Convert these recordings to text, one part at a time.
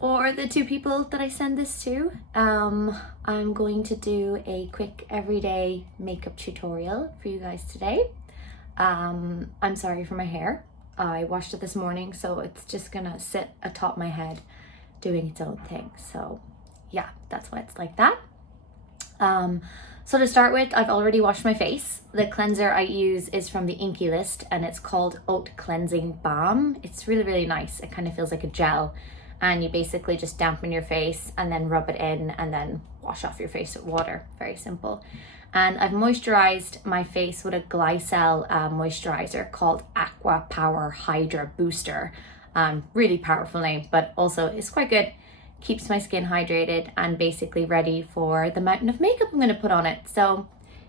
or the two people that I send this to. I'm going to do a quick everyday makeup tutorial for you guys today. I'm sorry for my hair. I washed it this morning, so it's just gonna sit atop my head doing its own thing. So yeah, that's why it's like that. So to start with, I've already washed my face. The cleanser I use is from the Inky List and it's called Oat Cleansing Balm. It's really, really nice. It kind of feels like a gel, and you basically just dampen your face and then rub it in and then wash off your face with water. Very simple. And I've moisturized my face with a Glycel moisturizer called Aqua Power Hydra Booster. Really powerful name, but also it's quite good. Keeps my skin hydrated and basically ready for the mountain of makeup I'm going to put on it. So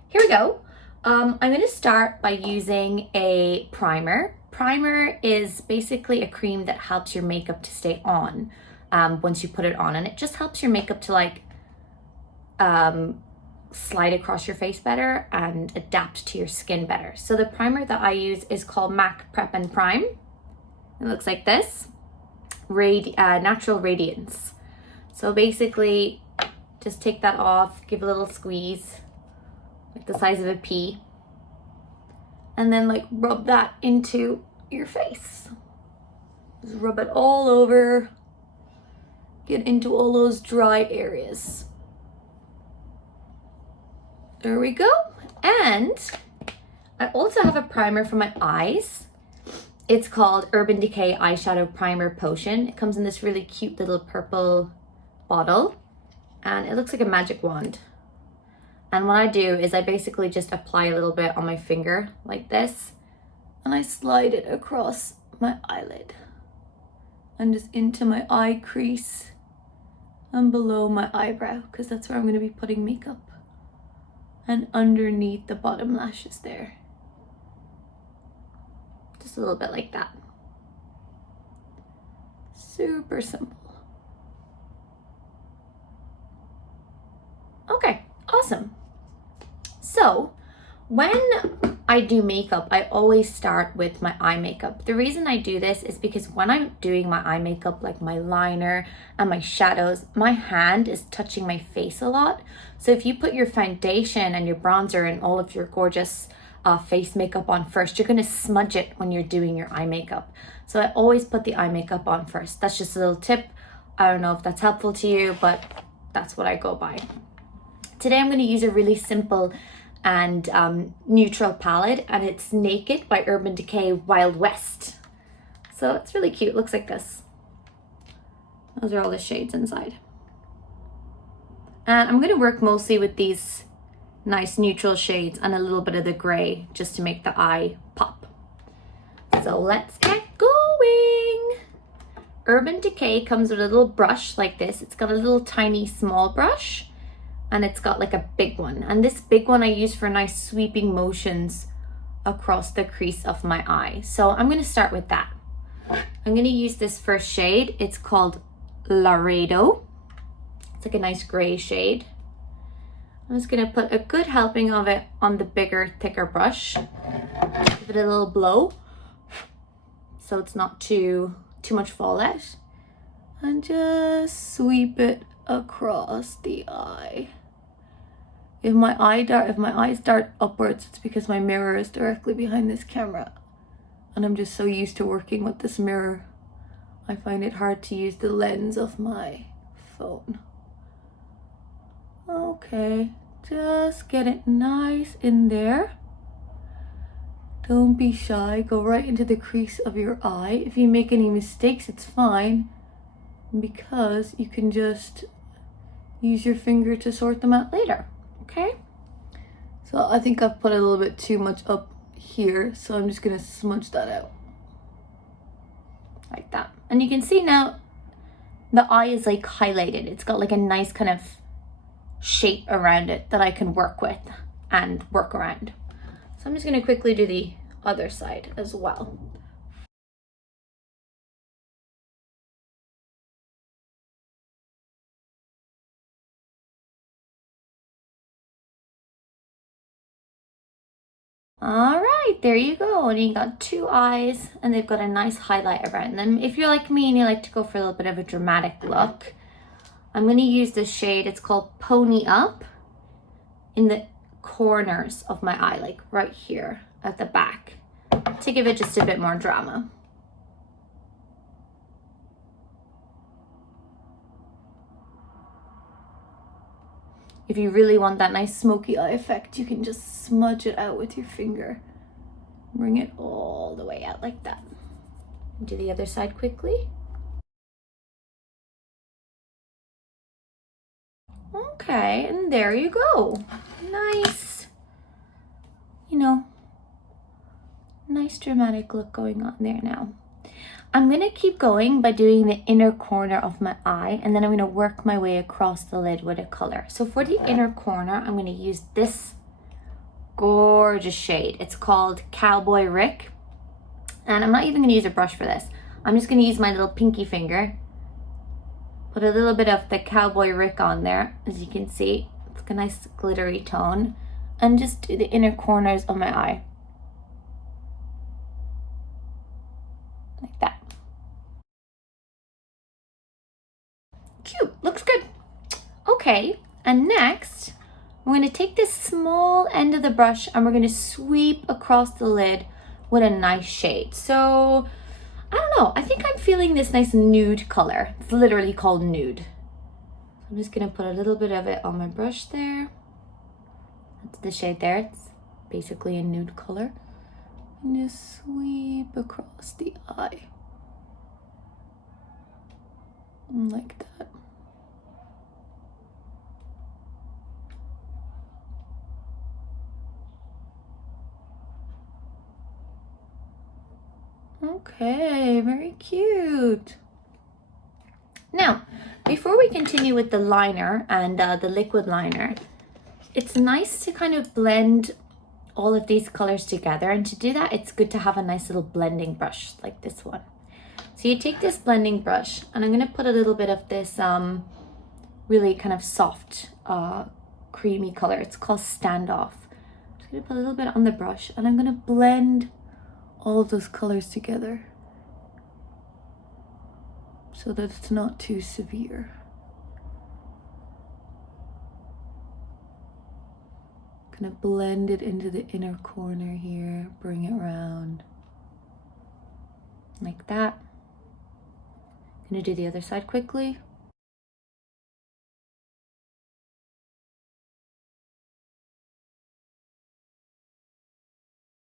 here we go. I'm going to start by using a primer. Primer is basically a cream that helps your makeup to stay on once you put it on, and it just helps your makeup to like slide across your face better and adapt to your skin better. So the primer that I use is called MAC Prep+Prime. It looks like this. Natural Radiance. So basically, just take that off, give a little squeeze, like the size of a pea, and then like rub that into your face. Just rub it all over, get into all those dry areas. There we go. And I also have a primer for my eyes. It's called Urban Decay Eyeshadow Primer Potion. It comes in this really cute little purple bottle and it looks like a magic wand. And what I do is I basically just apply a little bit on my finger like this, and I slide it across my eyelid and just into my eye crease and below my eyebrow, because that's where I'm going to be putting makeup, and underneath the bottom lashes there. Just a little bit like that. Super simple. Okay, awesome. So when I do makeup, I always start with my eye makeup. The reason I do this is because when I'm doing my eye makeup, like my liner and my shadows, my hand is touching my face a lot. So if you put your foundation and your bronzer and all of your gorgeous face makeup on first, you're gonna smudge it when you're doing your eye makeup. So I always put the eye makeup on first. That's just a little tip. I don't know if that's helpful to you, but that's what I go by. Today I'm going to use a really simple and neutral palette, and it's Naked by Urban Decay Wild West. So it's really cute. It looks like this. Those are all the shades inside. And I'm going to work mostly with these nice neutral shades and a little bit of the gray just to make the eye pop. So let's get going. Urban Decay comes with a little brush like this. It's got a little tiny small brush, and it's got like a big one. And this big one I use for nice sweeping motions across the crease of my eye. So I'm gonna start with that. I'm gonna use this first shade. It's called Laredo. It's like a nice gray shade. I'm just gonna put a good helping of it on the bigger, thicker brush. Give it a little blow so it's not too much fallout. And just sweep it across the eye. If my eyes dart upwards, it's because my mirror is directly behind this camera, and I'm just so used to working with this mirror, I find it hard to use the lens of my phone. Okay, just get it nice in there. Don't be shy, go right into the crease of your eye. If you make any mistakes, it's fine, because you can just use your finger to sort them out later. Okay, so I think I've put a little bit too much up here, so I'm just gonna smudge that out like that. And you can see now the eye is like highlighted. It's got like a nice kind of shape around it that I can work with and work around. So I'm just gonna quickly do the other side as well. All right, there you go. And you got two eyes and they've got a nice highlight around them. If you're like me and you like to go for a little bit of a dramatic look, I'm going to use this shade. It's called Pony Up in the corners of my eye, like right here at the back, to give it just a bit more drama. If you really want that nice smoky eye effect, you can just smudge it out with your finger. Bring it all the way out like that. Do the other side quickly. Okay, and there you go. Nice, you know, nice dramatic look going on there now. I'm going to keep going by doing the inner corner of my eye, and then I'm going to work my way across the lid with a color. So for the inner corner, I'm going to use this gorgeous shade. It's called Cowboy Rick, and I'm not even going to use a brush for this. I'm just going to use my little pinky finger, put a little bit of the Cowboy Rick on there. As you can see, it's a nice glittery tone, and just do the inner corners of my eye. Like that. Cute, looks good. Okay, and next, we're going to take this small end of the brush and we're going to sweep across the lid with a nice shade. So, I don't know, I think I'm feeling this nice nude color. It's literally called Nude. I'm just going to put a little bit of it on my brush there. That's the shade there. It's basically a nude color. And just sweep across the eye. Like that. Okay, very cute. Now, before we continue with the liner and the liquid liner, it's nice to kind of blend all of these colors together, and to do that it's good to have a nice little blending brush like this one. So you take this blending brush, and I'm going to put a little bit of this really kind of soft creamy color. It's called Standoff. I'm just going to put a little bit on the brush, and I'm going to blend all of those colors together so that it's not too severe. Kind of blend it into the inner corner here, bring it around like that. I'm gonna do the other side quickly.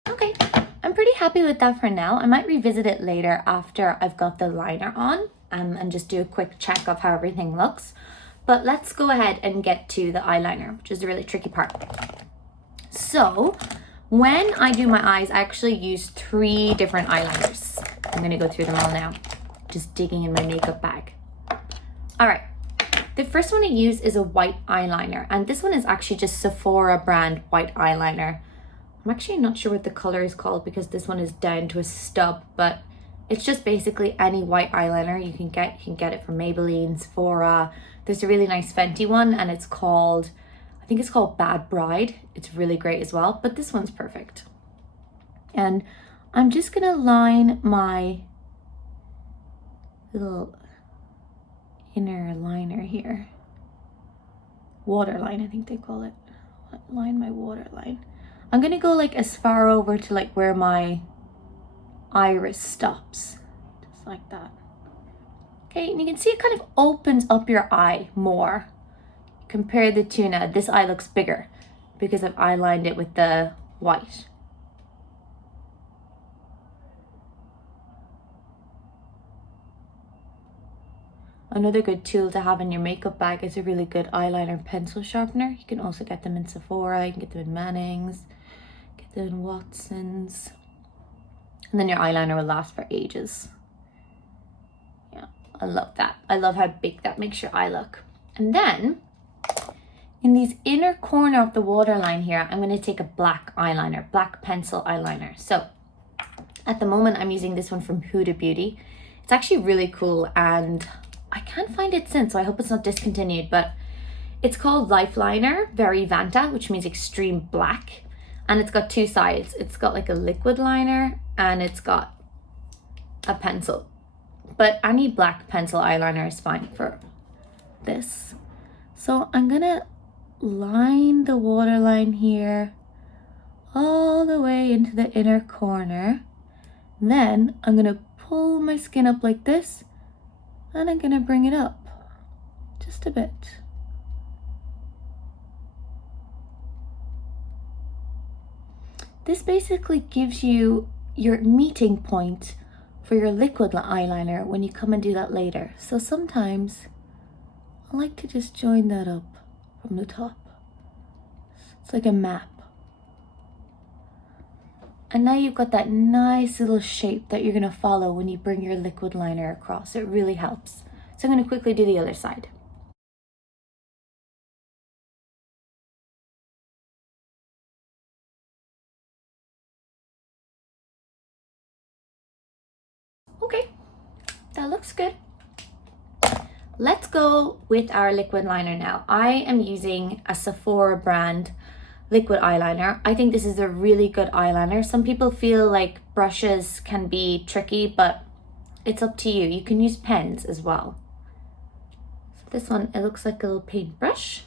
Okay, I'm pretty happy with that for now. I might revisit it later after I've got the liner on and just do a quick check of how everything looks. But let's go ahead and get to the eyeliner, which is the really tricky part. So when I do my eyes, I actually use 3 different eyeliners. I'm gonna go through them all now, just digging in my makeup bag. All right, the first one I use is a white eyeliner, and this one is actually just Sephora brand white eyeliner. I'm actually not sure what the color is called because this one is down to a stub, but it's just basically any white eyeliner you can get. You can get it from Maybelline, Sephora. There's a really nice Fenty one, and it's called, I think it's called Bad Bride. It's really great as well, but this one's perfect. And I'm just gonna line my little inner liner here. Waterline, I think they call it. Line my waterline. I'm gonna go like as far over to like where my iris stops, just like that. Okay, and you can see it kind of opens up your eye more. Compare the two now. This eye looks bigger because I've eyelined it with the white. Another good tool to have in your makeup bag is a really good eyeliner pencil sharpener. You can also get them in Sephora, you can get them in Manning's, get them in Watson's. And then your eyeliner will last for ages. Yeah, I love that. I love how big that makes your eye look. And then, in these inner corner of the waterline here, I'm going to take a black eyeliner, black pencil eyeliner. So, at the moment, I'm using this one from Huda Beauty. It's actually really cool, and I can't find it since, so I hope it's not discontinued, but it's called Lifeliner, very Vanta, which means extreme black. and it's got two sides. It's got like a liquid liner and it's got a pencil, but any black pencil eyeliner is fine for this. So I'm gonna line the waterline here all the way into the inner corner. Then I'm gonna pull my skin up like this, and I'm gonna bring it up just a bit. This basically gives you your meeting point for your liquid eyeliner when you come and do that later. So sometimes I like to just join that up from the top. It's like a map. And now you've got that nice little shape that you're gonna follow when you bring your liquid liner across. It really helps. So I'm gonna quickly do the other side. Okay, that looks good. Let's go with our liquid liner now. I am using a Sephora brand liquid eyeliner. I think this is a really good eyeliner. Some people feel like brushes can be tricky, but it's up to you. You can use pens as well. So this one, it looks like a little paintbrush.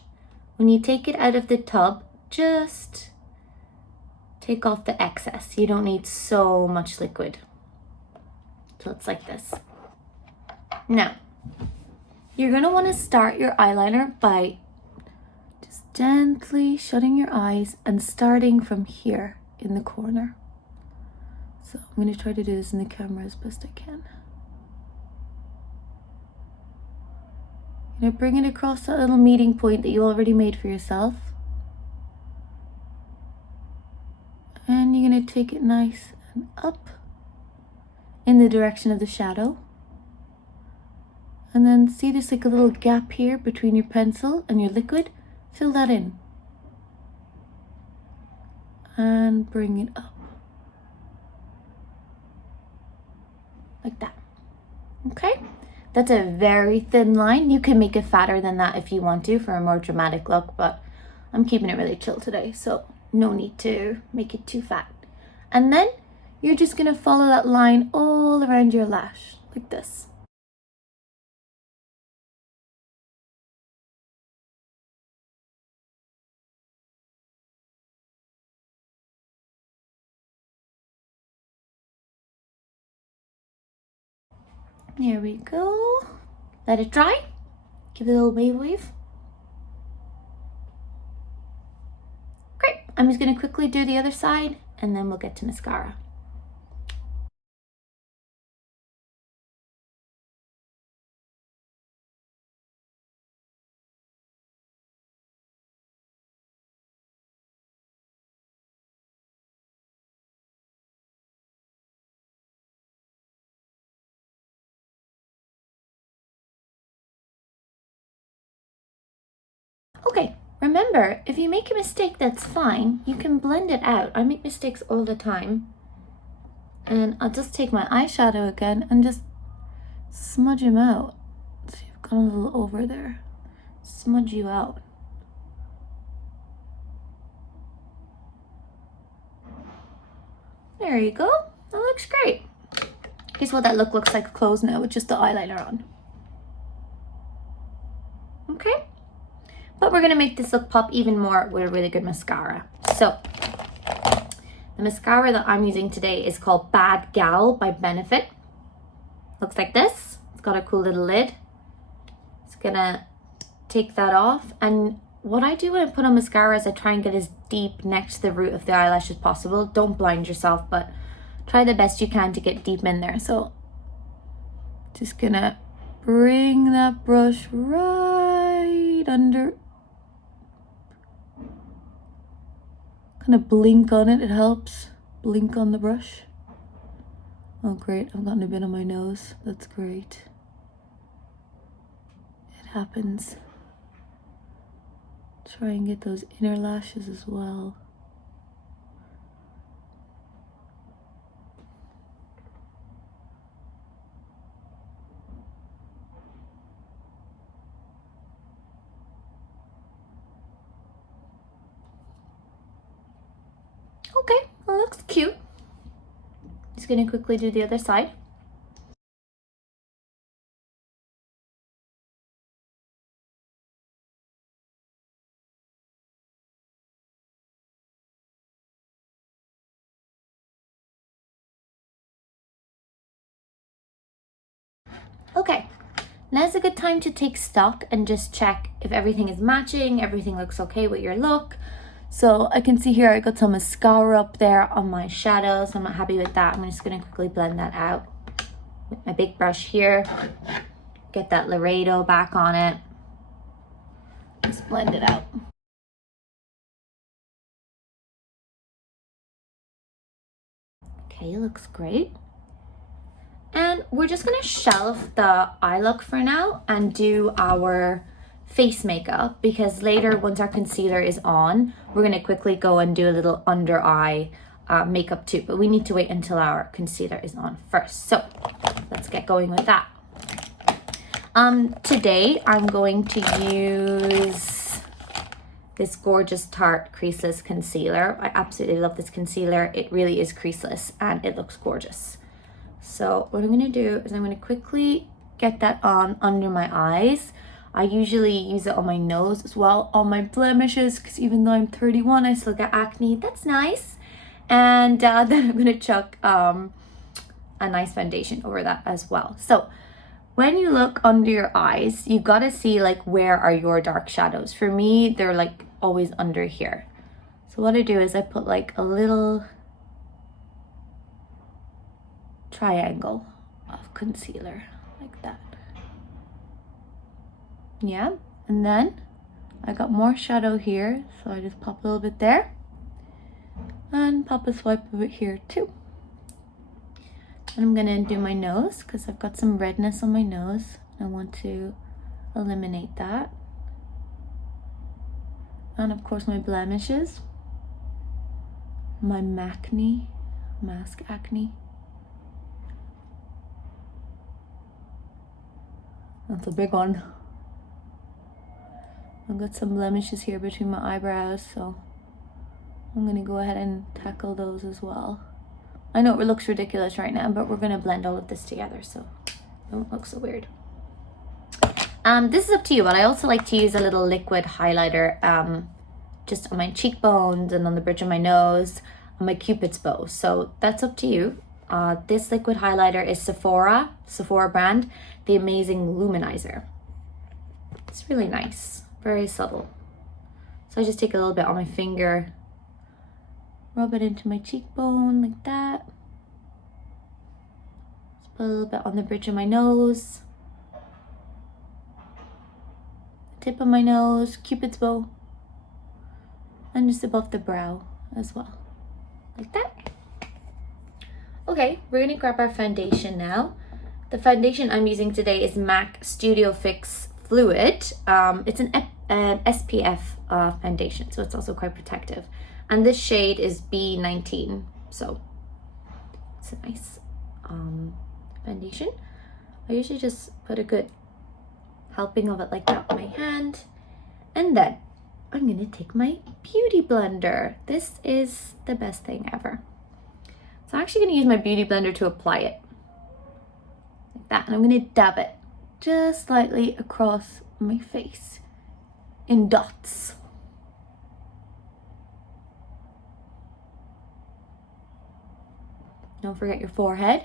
When you take it out of the tub, just take off the excess. You don't need so much liquid. So it's like this. Now, you're gonna wanna start your eyeliner by just gently shutting your eyes and starting from here in the corner. So I'm gonna try to do this in the camera as best I can. You're gonna bring it across that little meeting point that you already made for yourself. And you're gonna take it nice and up in the direction of the shadow. And then see there's like a little gap here between your pencil and your liquid. Fill that in. And bring it up. Like that. Okay? That's a very thin line. You can make it fatter than that if you want to for a more dramatic look, but I'm keeping it really chill today, so no need to make it too fat. And then you're just gonna follow that line all around your lash, like this. There we go. Let it dry. Give it a little wave. Great. I'm just gonna quickly do the other side and then we'll get to mascara. Okay, remember, if you make a mistake, that's fine. You can blend it out. I make mistakes all the time. And I'll just take my eyeshadow again and just smudge him out. See, I've got a little over there. Smudge you out. There you go. That looks great. Here's what that look looks like closed now with just the eyeliner on. Okay? But we're gonna make this look pop even more with a really good mascara. So, the mascara that I'm using today is called Bad Gal by Benefit. Looks like this. It's got a cool little lid. It's gonna take that off. And what I do when I put on mascara is I try and get as deep next to the root of the eyelash as possible. Don't blind yourself, but try the best you can to get deep in there. So, just gonna bring that brush right under. Kind of blink on it, it helps. Blink on the brush. Oh great, I've gotten a bit on my nose. That's great. It happens. Try and get those inner lashes as well. Okay, well, looks cute. Just gonna quickly do the other side. Okay, now's a good time to take stock and just check if everything is matching, everything looks okay with your look. So I can see here I got some mascara up there on my shadow, so I'm not happy with that. I'm just gonna quickly blend that out with my big brush here. Get that Laredo back on it. Just blend it out. Okay, looks great. And we're just gonna shelf the eye look for now and do our face makeup, because later, once our concealer is on, we're gonna quickly go and do a little under eye makeup too, but we need to wait until our concealer is on first. So let's get going with that. Today I'm going to use this gorgeous Tarte Creaseless concealer. I absolutely love this concealer. It really is creaseless and it looks gorgeous. So what I'm gonna do is I'm gonna quickly get that on under my eyes. I usually use it on my nose as well, on my blemishes, because even though I'm 31, I still get acne. That's nice. And then I'm gonna chuck a nice foundation over that as well. So when you look under your eyes, you gotta see like where are your dark shadows. For me, they're like always under here. So what I do is I put like a little triangle of concealer like that. Yeah, and then I got more shadow here, so I just pop a little bit there and pop a swipe of it here too. And I'm gonna do my nose because I've got some redness on my nose. I want to eliminate that. And of course my blemishes, my mask acne. That's a big one. I've got some blemishes here between my eyebrows, so I'm gonna go ahead and tackle those as well. I know it looks ridiculous right now, but we're gonna blend all of this together so it don't look so weird. This is up to you, but I also like to use a little liquid highlighter just on my cheekbones and on the bridge of my nose, on my Cupid's bow. So that's up to you. This liquid highlighter is Sephora brand, the amazing Luminizer. It's really nice, very subtle. So I just take a little bit on my finger, rub it into my cheekbone like that. Just put a little bit on the bridge of my nose, tip of my nose, Cupid's bow, and just above the brow as well, like that. Okay, we're gonna grab our foundation now. The foundation I'm using today is MAC Studio Fix Fluid. It's an SPF foundation, so it's also quite protective. And this shade is B19, so it's a nice foundation. I usually just put a good helping of it like that on my hand. And then I'm gonna take my beauty blender. This is the best thing ever. So I'm actually gonna use my beauty blender to apply it. Like that, and I'm gonna dab it just slightly across my face in dots. Don't forget your forehead.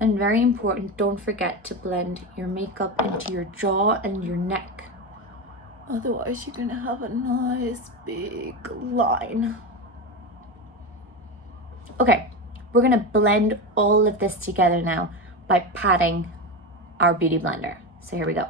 And very important, don't forget to blend your makeup into your jaw and your neck. Otherwise, you're gonna have a nice big line. Okay, we're gonna blend all of this together now by patting our beauty blender. So here we go.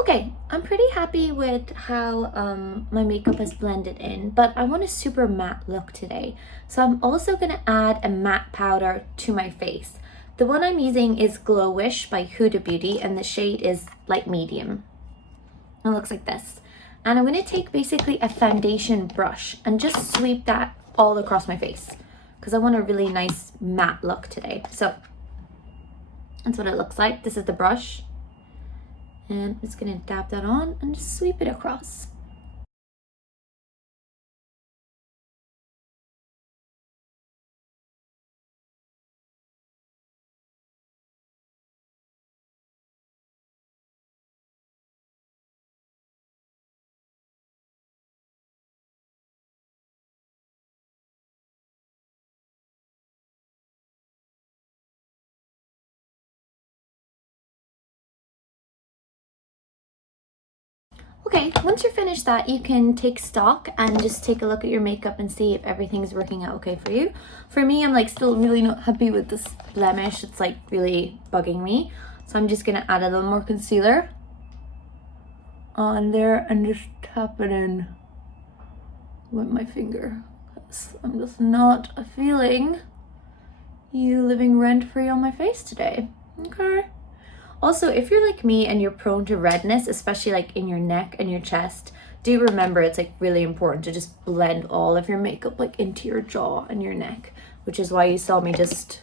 Okay, I'm pretty happy with how my makeup has blended in, but I want a super matte look today. So I'm also gonna add a matte powder to my face. The one I'm using is Glowish by Huda Beauty, and the shade is light medium. It looks like this. And I'm gonna take basically a foundation brush and just sweep that all across my face because I want a really nice matte look today. So that's what it looks like. This is the brush. And I'm just gonna dab that on and just sweep it across. Okay, once you're finished that, you can take stock and just take a look at your makeup and see if everything's working out okay for you. For me, I'm like still really not happy with this blemish. It's like really bugging me. So I'm just gonna add a little more concealer on there and just tap it in with my finger. I'm just not feeling you living rent-free on my face today, okay? Also, if you're like me and you're prone to redness, especially like in your neck and your chest, do remember it's like really important to just blend all of your makeup like into your jaw and your neck, which is why you saw me just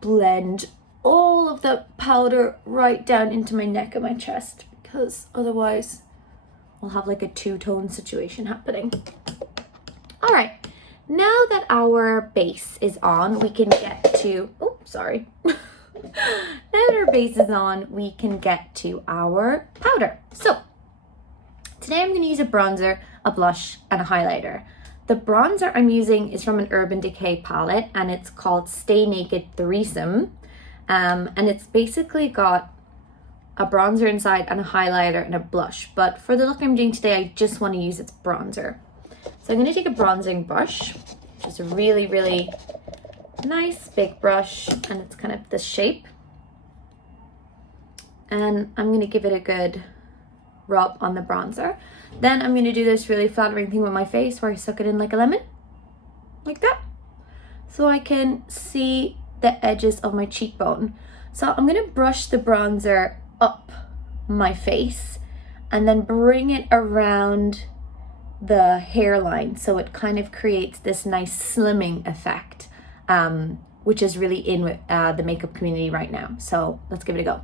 blend all of the powder right down into my neck and my chest, because otherwise we'll have like a two-tone situation happening. All right, now that our base is on, we can get to, oh, sorry. Now that our base is on, we can get to our powder. So today I'm going to use a bronzer, a blush, and a highlighter. The bronzer I'm using is from an Urban Decay palette, and it's called Stay Naked Threesome. And it's basically got a bronzer inside and a highlighter and a blush. But for the look I'm doing today, I just want to use its bronzer. So I'm going to take a bronzing brush, which is a really, really nice big brush, and it's kind of this shape, and I'm going to give it a good rub on the bronzer. Then I'm going to do this really flattering thing with my face where I suck it in like a lemon, like that, so I can see the edges of my cheekbone. So I'm going to brush the bronzer up my face and then bring it around the hairline, so it kind of creates this nice slimming effect, which is really in with the makeup community right now. So let's give it a go.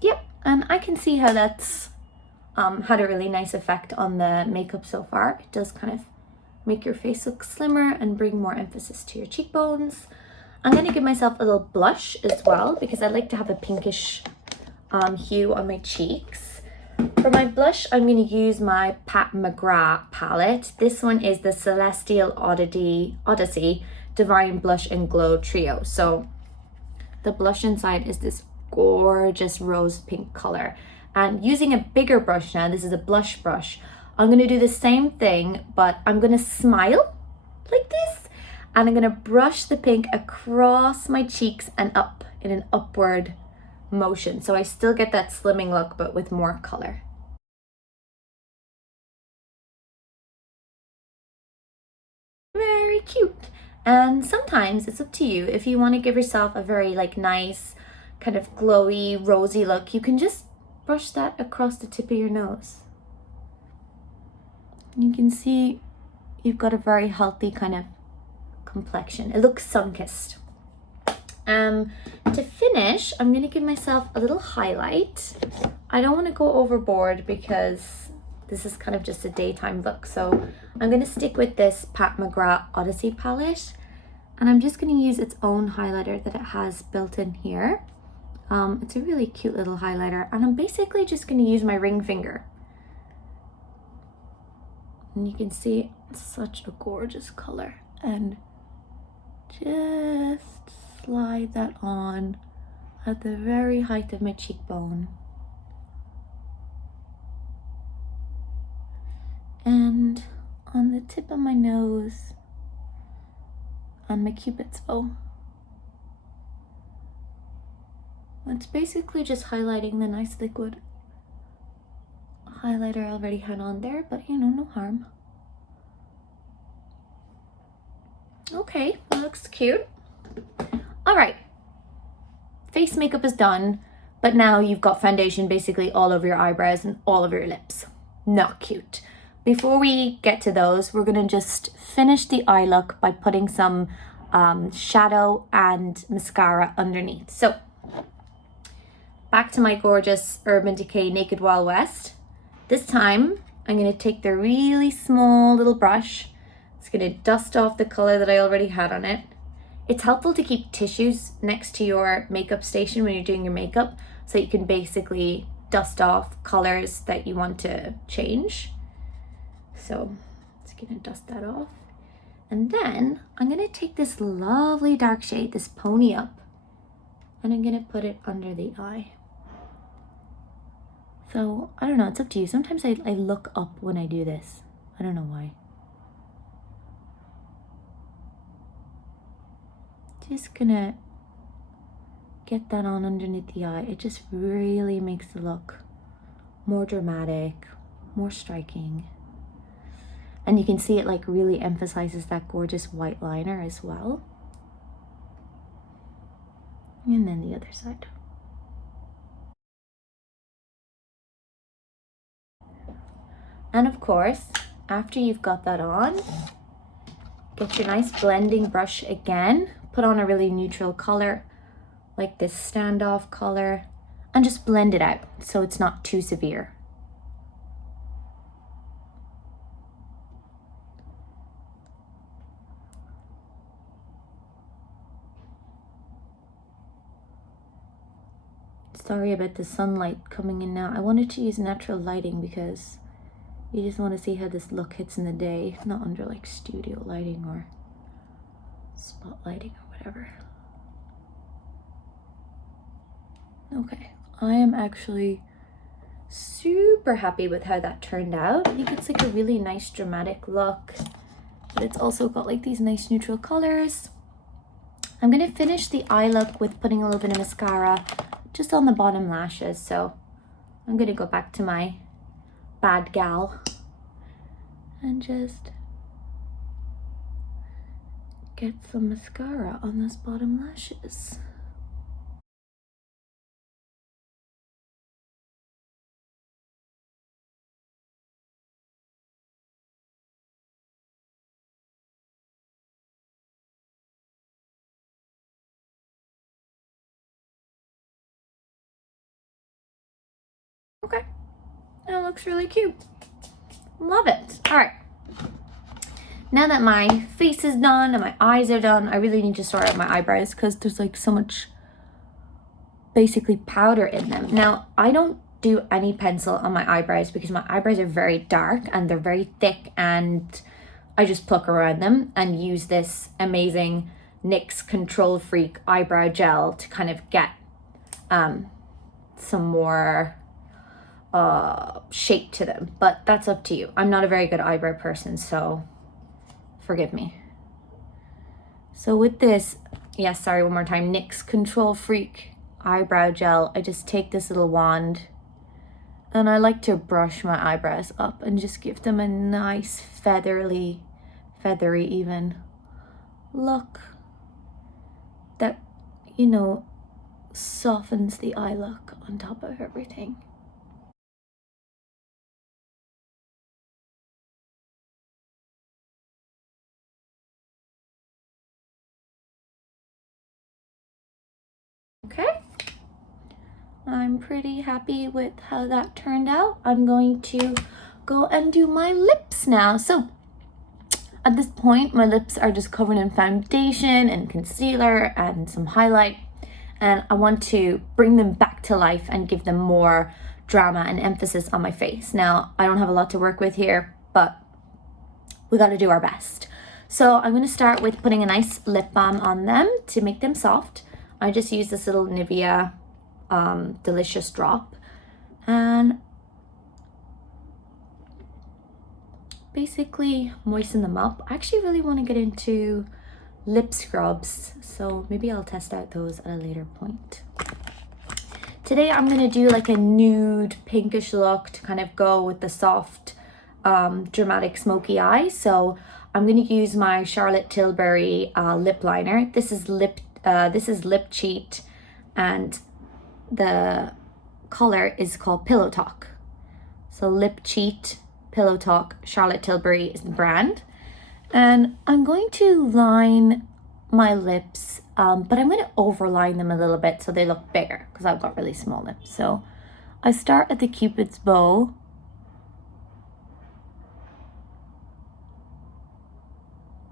Yep, and I can see how that's had a really nice effect on the makeup so far. It does kind of make your face look slimmer and bring more emphasis to your cheekbones. I'm going to give myself a little blush as well, because I like to have a pinkish hue on my cheeks. For my blush, I'm going to use my McGrath palette. This one is the Celestial Odyssey Divine Blush and Glow Trio. So the blush inside is this gorgeous rose pink color. And using a bigger brush now, this is a blush brush, I'm going to do the same thing, but I'm going to smile like this. And I'm going to brush the pink across my cheeks and up in an upward motion. So I still get that slimming look, but with more color. Very cute. And sometimes it's up to you. If you want to give yourself a very like nice, kind of glowy, rosy look, you can just brush that across the tip of your nose. You can see you've got a very healthy kind of complexion. It looks sun-kissed. To finish, I'm going to give myself a little highlight. I don't want to go overboard because this is kind of just a daytime look. So I'm going to stick with this McGrath Odyssey palette. And I'm just going to use its own highlighter that it has built in here. It's a really cute little highlighter. And I'm basically just going to use my ring finger. And you can see it's such a gorgeous color. And just slide that on at the very height of my cheekbone. And on the tip of my nose and my cupid's bow. It's basically just highlighting the nice liquid highlighter I already had on there, but you know, no harm. Okay, that looks cute. All right, face makeup is done, but now you've got foundation basically all over your eyebrows and all over your lips. Not cute. Before we get to those, we're gonna just finish the eye look by putting some shadow and mascara underneath. So back to my gorgeous Urban Decay Naked Wild West. This time, I'm gonna take the really small little brush. It's gonna dust off the color that I already had on it. It's helpful to keep tissues next to your makeup station when you're doing your makeup, so you can basically dust off colors that you want to change. So, it's gonna dust that off. And then, I'm gonna take this lovely dark shade, this Pony Up, and I'm gonna put it under the eye. So, I don't know, it's up to you. Sometimes I look up when I do this. I don't know why. Just gonna get that on underneath the eye. It just really makes the look more dramatic, more striking. And you can see it like really emphasizes that gorgeous white liner as well. And then the other side. And of course, after you've got that on, get your nice blending brush again, put on a really neutral color, like this standoff color, and just blend it out so it's not too severe. Sorry about the sunlight coming in now. I wanted to use natural lighting because you just want to see how this look hits in the day, not under like studio lighting or spotlighting or whatever. Okay, I am actually super happy with how that turned out. I think it's like a really nice dramatic look, but it's also got like these nice neutral colors. I'm gonna finish the eye look with putting a little bit of mascara just on the bottom lashes. So I'm gonna go back to my bad gal and just get some mascara on those bottom lashes. Okay, that looks really cute. Love it. All right. Now that my face is done and my eyes are done, I really need to sort out my eyebrows because there's like so much basically powder in them. Now, I don't do any pencil on my eyebrows because my eyebrows are very dark and they're very thick, and I just pluck around them and use this amazing NYX Control Freak eyebrow gel to kind of get some more shape to them, but that's up to you. I'm not a very good eyebrow person, so forgive me. So with this, yes, sorry, one more time, NYX Control Freak eyebrow gel, I just take this little wand and I like to brush my eyebrows up and just give them a nice feathery even look that, you know, softens the eye look on top of everything. Okay, I'm pretty happy with how that turned out. I'm going to go and do my lips now. So at this point, my lips are just covered in foundation and concealer and some highlight, and I want to bring them back to life and give them more drama and emphasis on my face. Now, I don't have a lot to work with here, but we got to do our best. So I'm going to start with putting a nice lip balm on them to make them soft. I just use this little Nivea Delicious drop, and basically moisten them up. I actually really want to get into lip scrubs, so maybe I'll test out those at a later point. Today I'm going to do like a nude pinkish look to kind of go with the soft dramatic smoky eye. So I'm going to use my Charlotte Tilbury lip liner. This is Lip Cheat, and the color is called Pillow Talk. So Lip Cheat, Pillow Talk, Charlotte Tilbury is the brand. And I'm going to line my lips, but I'm going to overline them a little bit so they look bigger because I've got really small lips. So I start at the Cupid's bow.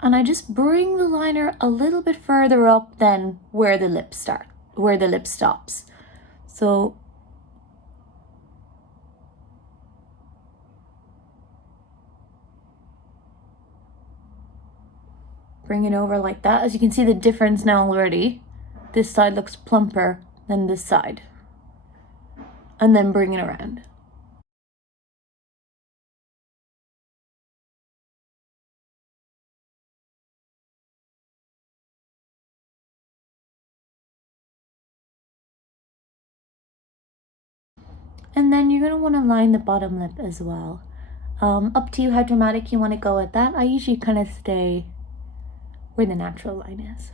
And I just bring the liner a little bit further up than where the lip stops. So bring it over like that. As you can see the difference now already. This side looks plumper than this side. And then bring it around. And then you're going to want to line the bottom lip as well. Up to you how dramatic you want to go with that. I usually kind of stay where the natural line is.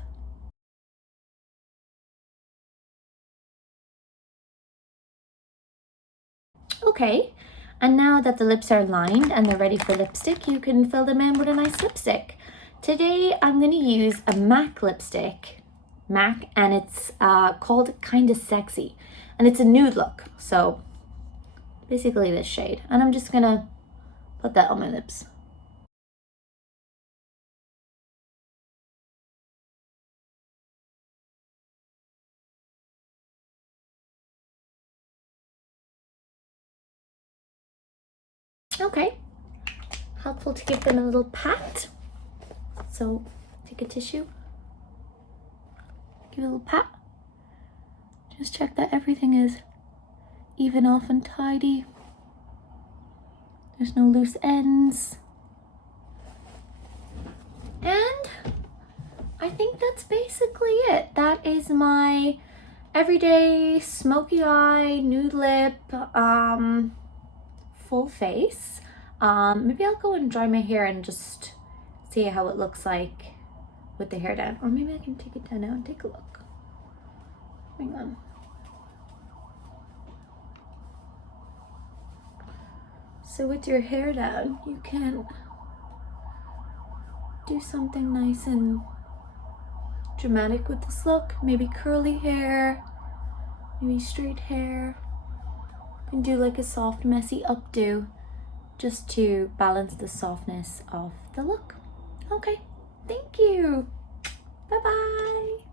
Okay, and now that the lips are lined and they're ready for lipstick, you can fill them in with a nice lipstick. Today I'm going to use a MAC lipstick, and it's called Kinda Sexy, and it's a nude look, so basically this shade, and I'm just gonna put that on my lips. Okay, helpful to give them a little pat. So take a tissue, give it a little pat. Just check that everything is even off and tidy. There's no loose ends. And I think that's basically it. That is my everyday smoky eye, nude lip, full face. Maybe I'll go and dry my hair and just see how it looks like with the hair down. Or maybe I can take it down now and take a look. Hang on. So with your hair down, you can do something nice and dramatic with this look. Maybe curly hair, maybe straight hair. You can do like a soft, messy updo just to balance the softness of the look. Okay, thank you. Bye-bye.